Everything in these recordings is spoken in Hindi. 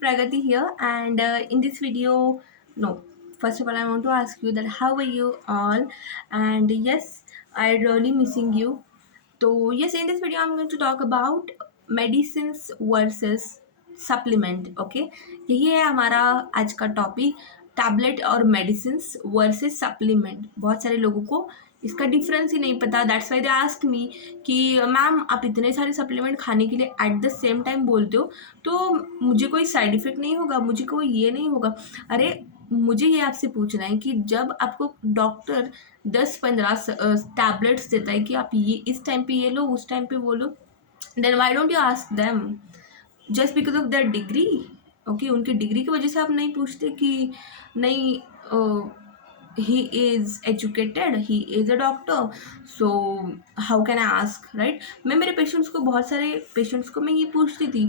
Pragati here, and in this video, no, first of all, I want to ask you that how are you all? And yes, I really missing you. So yes, in this video, I'm going to talk about medicines versus supplement. Okay, यही है हमारा आज का टॉपिक, टैबलेट और मेडिसिन वर्सेस सप्लीमेंट. बहुत सारे लोगों को इसका डिफरेंस ही नहीं पता. That's why they ask me कि मैम आप इतने सारे सप्लीमेंट खाने के लिए एट द सेम टाइम बोलते हो, तो मुझे कोई साइड इफेक्ट नहीं होगा, मुझे कोई ये नहीं होगा. अरे मुझे ये आपसे पूछना है कि जब आपको डॉक्टर 10-15 टैबलेट्स देता है कि आप ये इस टाइम पे ये लो, उस टाइम पे वो लो, then why don't you ask them just because of their degree. Okay, उनकी डिग्री की वजह से आप नहीं पूछते कि नहीं he is educated, he is a doctor, so how can I ask, right? मैं मेरे पेशेंट्स को, बहुत सारे पेशेंट्स को मैं ये पूछती थी,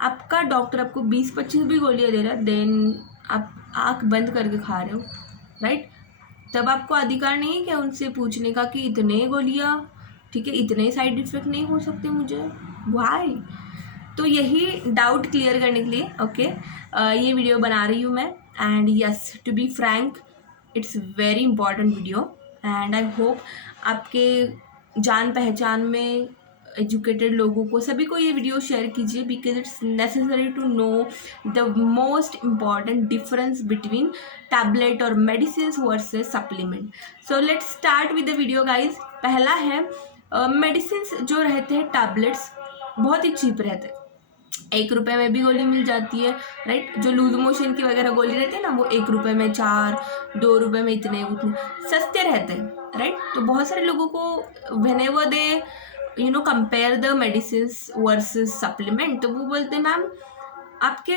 आपका डॉक्टर आपको 20-25 भी गोलियां दे रहा है, देन आप आँख बंद करके खा रहे हो, राइट? तब आपको अधिकार नहीं है क्या उनसे पूछने का कि इतने गोलियां, ठीक है, इतने साइड इफेक्ट नहीं हो सकते मुझे, वाई? तो यही डाउट क्लियर करने के लिए ओके ये वीडियो बना रही हूँ मैं. And yes, to be frank, it's very important video and I hope आपके जान पहचान में एजुकेटेड लोगों को, सभी को ये वीडियो शेयर कीजिए, because it's necessary to know the most important difference between tablet और medicine versus supplement. So let's start with the video guys. पहला है मेडिसिन जो रहते हैं, टैबलेट्स बहुत ही चीप रहते हैं, 1 रुपये में भी गोली मिल जाती है, राइट? जो लूज मोशन की वगैरह गोली रहती है ना, वो 1 रुपये में 4, 2 रुपये में इतने उतने सस्ते रहते हैं, राइट? तो बहुत सारे लोगों को whenever they compare the medicine versus supplement, तो वो बोलते हैं मैम आपके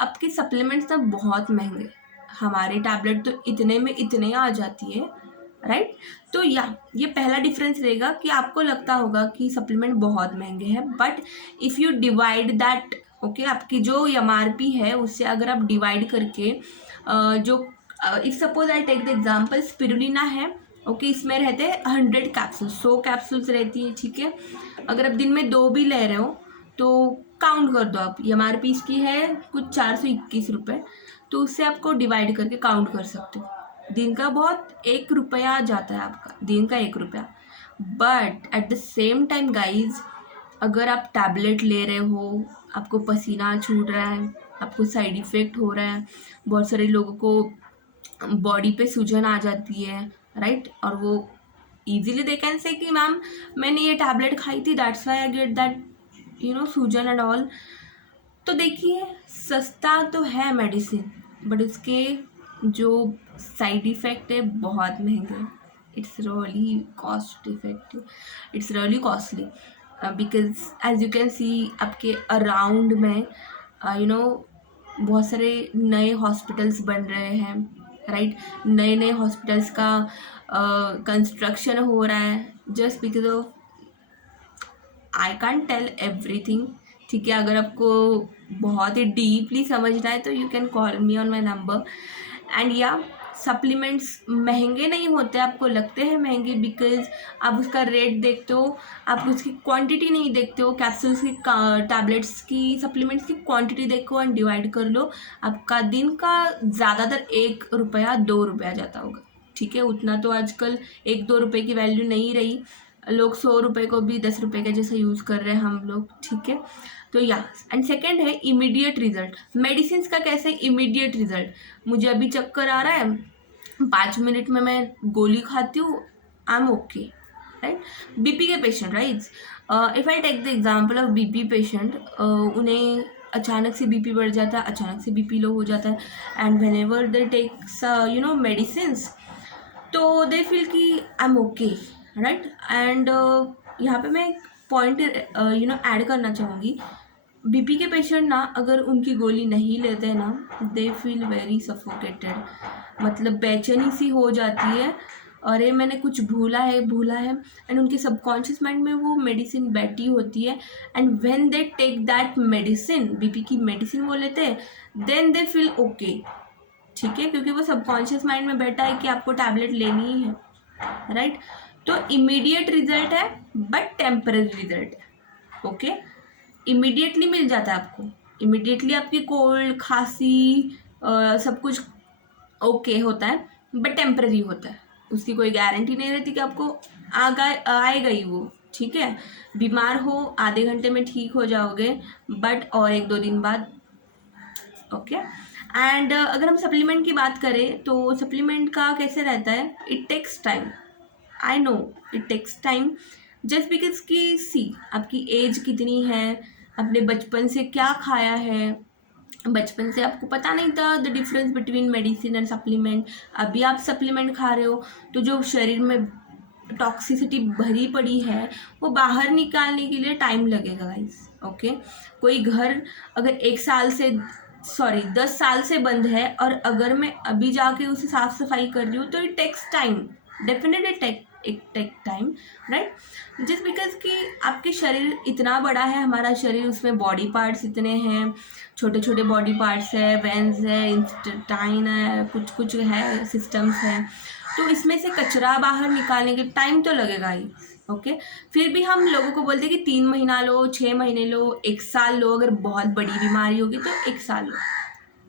आपके सप्लीमेंट्स ना बहुत महंगे, हमारे टैबलेट तो इतने में इतने आ जाती है, राइट? तो ये पहला डिफरेंस रहेगा कि आपको लगता होगा कि सप्लीमेंट बहुत महंगे हैं, but if you divide that, okay, आपकी जो MRP है उससे अगर आप डिवाइड करके जो if suppose I take the example, spirulina है, ओके, इसमें रहते हैं 100 कैप्सूल्स, 100 कैप्सूल्स रहती है, ठीक है? अगर आप दिन में 2 भी ले रहे हो तो काउंट कर दो आप, MRP इसकी है कुछ 421 रुपये, तो उससे आपको डिवाइड करके काउंट कर सकते हो. दिन का बहुत 1 रुपया जाता है आपका, दिन का 1 रुपया. But at the same time guys, अगर आप टैबलेट ले रहे हो, आपको पसीना छूट रहा है, आपको साइड इफ़ेक्ट हो रहा है, बहुत सारे लोगों को बॉडी पे सूजन आ जाती है, राइट? और वो इजीली दे कैन से कि मैम मैंने ये टैबलेट खाई थी, that's why I get that सूजन एंड ऑल. तो देखिए, सस्ता तो है मेडिसिन, बट इसके जो साइड इफ़ेक्ट है बहुत महंगे. It's really cost effective, it's really costly, because as you can see आपके अराउंड में बहुत सारे नए हॉस्पिटल्स बन रहे हैं, राइट? नए नए हॉस्पिटल्स का कंस्ट्रक्शन हो रहा है, just because of, I can't tell everything, ठीक है? अगर आपको बहुत ही डीपली समझना है तो you can call me on my number. And supplements महंगे नहीं होते, आपको लगते हैं महंगे बिकॉज आप उसका रेट देखते हो, आप उसकी क्वांटिटी नहीं देखते हो. कैप्सूल्स की, टैबलेट्स की, सप्लीमेंट्स की क्वांटिटी देखो एंड डिवाइड कर लो, आपका दिन का ज़्यादातर 1 रुपया 2 रुपया जाता होगा, ठीक है? उतना तो आजकल 1-2 रुपये की वैल्यू नहीं रही, लोग 100 रुपये को भी 10 रुपये का जैसा यूज़ कर रहे हैं हम लोग, ठीक है? तो एंड सेकेंड है इमीडिएट रिजल्ट. मेडिसिन का कैसे इमीडिएट रिजल्ट, मुझे अभी चक्कर आ रहा है, 5 मिनट में मैं गोली खाती हूँ, I am okay, right? BP के patient, right? If I take the example of BP patient, उन्हें अचानक से BP बढ़ जाता है, अचानक से BP लो हो जाता है, and whenever they takes medicines, तो दे फील कि I am okay, right? And यहाँ पे मैं एक पॉइंट ऐड करना चाहूँगी. BP के पेशेंट ना, अगर उनकी गोली नहीं लेते ना, दे फील वेरी सफोकेटेड, मतलब बेचैनी सी हो जाती है, अरे मैंने कुछ भूला है, एंड उनके सबकॉन्शियस माइंड में वो मेडिसिन बैठी होती है, and when they take that medicine, BP की मेडिसिन वो लेते हैं, देन दे फील ओके, ठीक है? क्योंकि वो सबकॉन्शियस माइंड में बैठा है कि आपको टैबलेट लेनी ही है, राइट? तो इमीडिएट रिजल्ट है बट टेम्पररी रिजल्ट है, ओके? इमीडिएटली मिल जाता है आपको, इमिडिएटली आपकी कोल्ड खांसी सब कुछ ओके होता है, बट टेम्पररी होता है, उसकी कोई गारंटी नहीं रहती कि आपको आएगा ही वो, ठीक है। बीमार हो आधे घंटे में ठीक हो जाओगे, बट और 1-2 दिन बाद, ओके। एंड अगर हम सप्लीमेंट की बात करें तो सप्लीमेंट का कैसे रहता है, it takes time, I know it takes time, just because कि सी आपकी एज कितनी है, आपने बचपन से क्या खाया है, बचपन से आपको पता नहीं था the difference between medicine and supplement, अभी आप सप्लीमेंट खा रहे हो तो जो शरीर में टॉक्सिसिटी भरी पड़ी है वो बाहर निकालने के लिए टाइम लगेगा गाइस, ओके। कोई घर अगर 1 साल से 10 साल से बंद है और अगर मैं अभी जाके उसे साफ सफाई कर रही हूँ तो it takes time, definitely it take time, right. Just because कि आपके शरीर इतना बड़ा है, हमारा शरीर, उसमें बॉडी पार्ट्स इतने हैं, छोटे छोटे बॉडी पार्ट्स है, वेंस है, इंस्टेटाइन है, कुछ कुछ है, सिस्टम्स हैं, तो इसमें से कचरा बाहर निकालने के टाइम तो लगेगा ही, ओके। फिर भी हम लोगों को बोलते हैं कि 3 महीना लो, 6 महीने लो, 1 साल लो, अगर बहुत बड़ी बीमारी होगी तो 1 साल लो,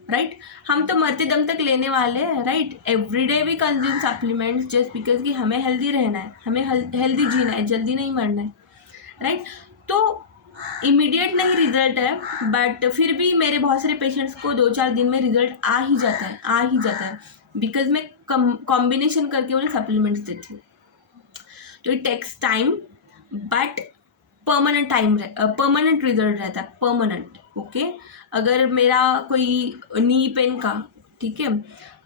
राइट। हम तो मरते दम तक लेने वाले हैं, right. Everyday we consume supplements just because कि हमें हेल्दी रहना है, हमें हेल्दी जीना है, जल्दी नहीं मरना है, राइट। तो इमीडिएट नहीं रिजल्ट है, बट फिर भी मेरे बहुत सारे पेशेंट्स को 2-4 दिन में रिजल्ट आ ही जाता है, बिकॉज मैं कॉम्बिनेशन करके उन्हें सप्लीमेंट्स देती हूँ। तो it takes time, but permanent result रहता है, परमानेंट, ओके। अगर मेरा कोई नी पेन का, ठीक है,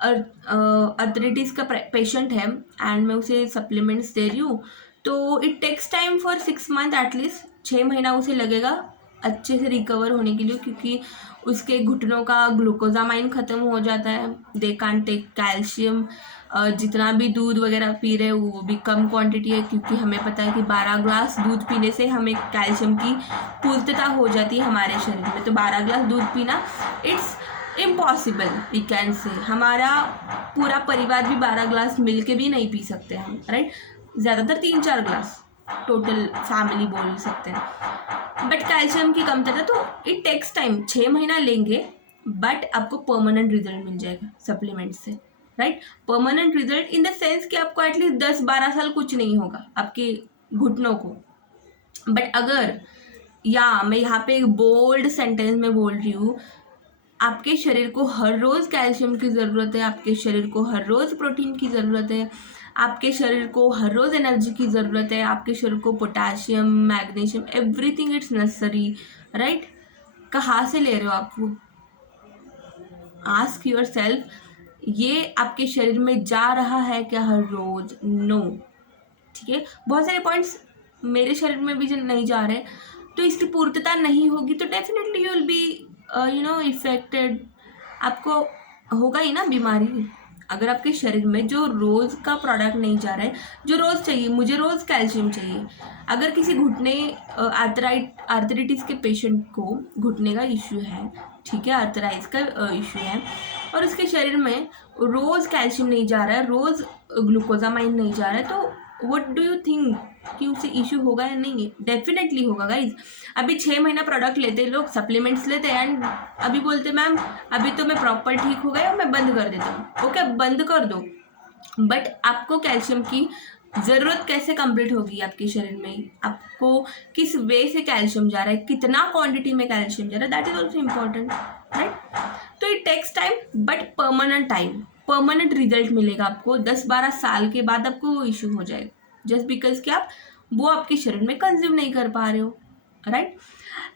अर्थराइटिस का पेशेंट है एंड मैं उसे सप्लीमेंट्स दे रही हूँ, तो it takes time for 6 month at least, 6 महीना उसे लगेगा अच्छे से रिकवर होने के लिए, क्योंकि उसके घुटनों का ग्लूकोजामाइन ख़त्म हो जाता है, दे कान टेक कैल्शियम, जितना भी दूध वगैरह पी रहे वो भी कम क्वांटिटी है, क्योंकि हमें पता है कि 12 ग्लास दूध पीने से हमें कैल्शियम की पूर्तता हो जाती है हमारे शरीर में, तो 12 ग्लास दूध पीना it's impossible, we can say, हमारा पूरा परिवार भी 12 ग्लास मिल के भी नहीं पी सकते हम, राइट। ज़्यादातर 3-4 ग्लास टोटल फैमिली बोल सकते हैं, बट कैल्शियम की कमतरता, तो इट टेक्स टाइम, 6 महीना लेंगे, बट आपको परमानेंट रिजल्ट मिल जाएगा सप्लीमेंट से, right. Permanent result in the sense कि आपको एटलीस्ट 10-12 साल कुछ नहीं होगा आपके घुटनों को, बट अगर, या मैं यहाँ पे एक बोल्ड सेंटेंस में बोल रही हूँ, आपके शरीर को हर रोज़ कैल्शियम की ज़रूरत है, आपके शरीर को हर रोज़ प्रोटीन की ज़रूरत है, आपके शरीर को हर रोज़ एनर्जी की ज़रूरत है, आपके शरीर को potassium, magnesium, everything it's necessary, right. कहाँ से ले रहे हो आप वो, आस्क योर सेल्फ, ये आपके शरीर में जा रहा है क्या हर रोज़, नो, ठीक है। बहुत सारे पॉइंट्स मेरे शरीर में भी जो नहीं जा रहे, तो इसकी पूर्तता नहीं होगी तो definitely you will be affected, आपको होगा ही ना बीमारी। अगर आपके शरीर में जो रोज़ का प्रोडक्ट नहीं जा रहा है, जो रोज़ चाहिए, मुझे रोज़ कैल्शियम चाहिए, अगर किसी घुटने आर्थराइटिस के पेशेंट को घुटने का इश्यू है, ठीक है, आर्थराइटिस का इश्यू है, और उसके शरीर में रोज़ कैल्शियम नहीं जा रहा है, रोज़ ग्लूकोजामाइन नहीं जा रहा है, तो व्हाट डू यू थिंक कि उसे इशू होगा या नहीं? डेफिनेटली होगा गाइज। अभी 6 महीना प्रोडक्ट लेते लोग, सप्लीमेंट्स लेते हैं, एंड अभी बोलते मैम अभी तो मैं प्रॉपर ठीक हो गया, मैं बंद कर देता हूँ, ओके बंद कर दो, बट आपको कैल्शियम की ज़रूरत कैसे कंप्लीट होगी आपके शरीर में, आपको किस वे से कैल्शियम जा रहा है, कितना क्वांटिटी में कैल्शियम जा रहा है, that is also important, right. तो it takes time, but permanent time, permanent result मिलेगा आपको, 10-12 साल के बाद आपको वो इशू हो जाएगा, जस्ट बिकॉज कि आप वो आपके शरीर में कंज्यूम नहीं कर पा रहे हो, राइट।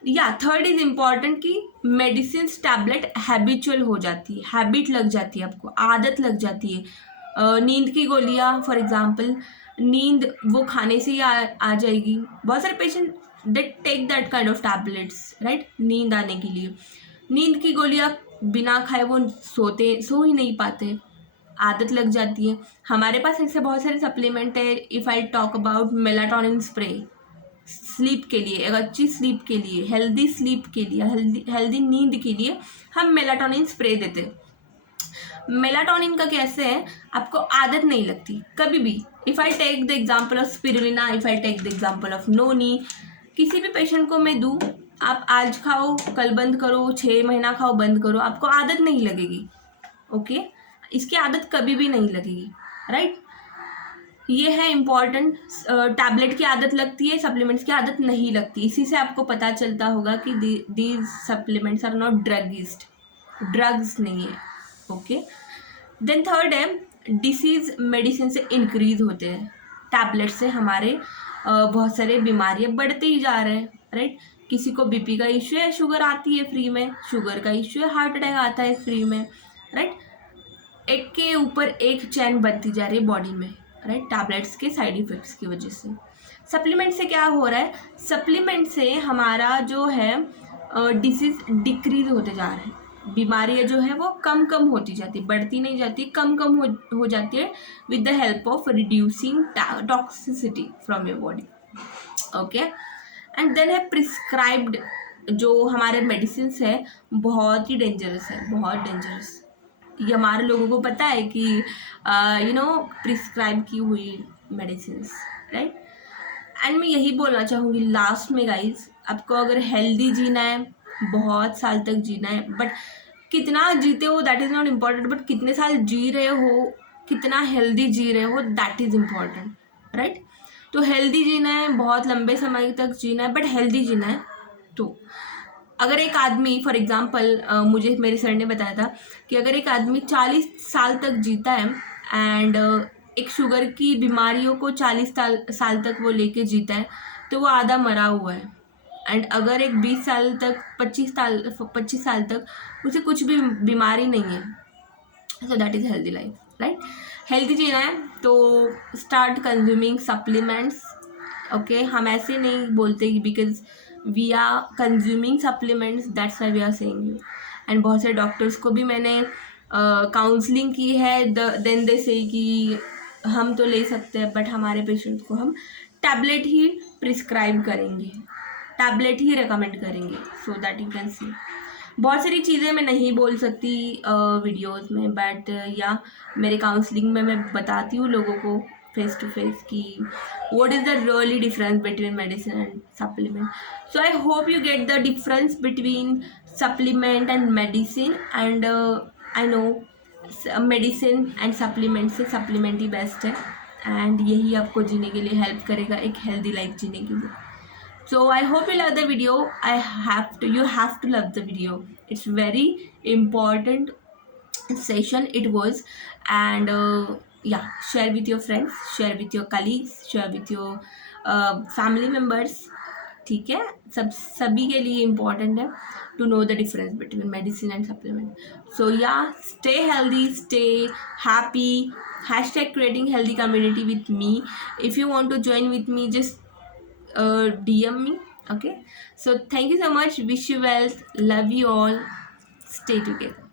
या थर्ड इज इम्पॉर्टेंट कि मेडिसिन टैबलेट हैबिचुअल हो जाती है, हैबिट लग जाती है, आपको आदत लग जाती है। नींद की गोलियां फॉर एग्जांपल, नींद वो खाने से ही आ जाएगी, बहुत सारे patient that take that kind of tablets, right, नींद आने के लिए। नींद की गोलियां बिना खाए वो सो ही नहीं पाते, आदत लग जाती है। हमारे पास ऐसे बहुत सारे सप्लीमेंट है, if I talk about melatonin spray, sleep के लिए, एक अच्छी स्लीप के लिए, हेल्दी स्लीप के लिए, हेल्दी नींद के लिए हम मेलाटोनिन स्प्रे देते हैं। मेलाटोनिन का कैसे है, आपको आदत नहीं लगती कभी भी। If I take the example of spirulina, if I take the example of noni, किसी भी पेशेंट को मैं दूँ आप आज खाओ कल बंद करो, 6 महीना खाओ बंद करो, आपको आदत नहीं लगेगी। ओके, इसकी आदत कभी भी नहीं लगेगी, राइट। ये है इम्पॉर्टेंट। टैबलेट की आदत लगती है, सप्लीमेंट्स की आदत नहीं लगती। इसी से आपको पता चलता होगा कि these supplements are not druggist, drugs नहीं है। ओके, देन थर्ड है डिसीज मेडिसिन से इंक्रीज होते हैं। टैबलेट से हमारे बहुत सारे बीमारियां बढ़ते ही जा रहे हैं, राइट। किसी को बीपी का इश्यू है, शुगर आती है फ्री में, शुगर का इश्यू है, हार्ट अटैक आता है फ्री में, राइट। एक के ऊपर एक चैन बनती जा रही है बॉडी में, राइट, टैबलेट्स के साइड इफेक्ट्स की वजह से। सप्लीमेंट से क्या हो रहा है, सप्लीमेंट से हमारा जो है डिसीज डिक्रीज होते जा रहे हैं। बीमारियां जो है वो कम कम होती जाती, बढ़ती नहीं जाती, कम कम हो जाती है with the help of reducing toxicity from your body. Okay, and then है प्रिस्क्राइब्ड, जो हमारे मेडिसिन है बहुत ही डेंजरस है, बहुत डेंजरस। ये हमारे लोगों को पता है कि प्रिस्क्राइब की हुई मेडिसिन, राइट। एंड मैं यही बोलना चाहूँगी लास्ट में गाइज, आपको अगर हेल्दी जीना है, बहुत साल तक जीना है, बट कितना जीते हो that is not important, but कितने साल जी रहे हो, कितना हेल्दी जी रहे हो, दैट इज़ इम्पॉर्टेंट, राइट। तो हेल्दी जीना है, बहुत लंबे समय तक जीना है, बट हेल्दी जीना है। तो अगर एक आदमी फॉर एग्जांपल, मुझे मेरे सर ने बताया था कि अगर एक आदमी 40 साल तक जीता है एंड एक शुगर की बीमारियों को 40 साल तक वो लेके जीता है, तो वो आधा मरा हुआ है। एंड अगर एक 20 साल तक 25 साल तक उसे कुछ भी बीमारी नहीं है, so that is healthy life, right. Healthy जीना है तो स्टार्ट कंज्यूमिंग सप्लीमेंट्स। ओके, हम ऐसे नहीं बोलते कि because we are consuming supplements that's why we are saying you. And बहुत सारे डॉक्टर्स को भी मैंने काउंसलिंग की है, देन दे से कि हम तो ले सकते हैं, बट हमारे पेशेंट्स को हम टैबलेट ही प्रिस्क्राइब करेंगे, टैबलेट ही रिकमेंड करेंगे, सो दैट यू कैन सी। बहुत सारी चीज़ें मैं नहीं बोल सकती वीडियोस में, बट या मेरे काउंसलिंग में मैं बताती हूँ लोगों को फेस टू फेस कि what is the really difference between medicine and supplement. So I hope you get the difference between supplement and medicine, and I know medicine and supplement से सप्लीमेंट ही बेस्ट है, एंड यही आपको जीने के लिए हेल्प करेगा, एक हेल्दी लाइफ जीने के लिए। So I hope you love the video. You have to love the video. It's very important session it was, and yeah, share with your friends, share with your colleagues, share with your family members. ठीक है, सभी के लिए इम्पॉर्टेंट है to know the difference between medicine and supplement. So yeah, stay healthy, stay happy, hashtag creating healthy community with me. If you want to join with me, just DM me. Okay, so thank you so much, wish you well, love you all, stay together.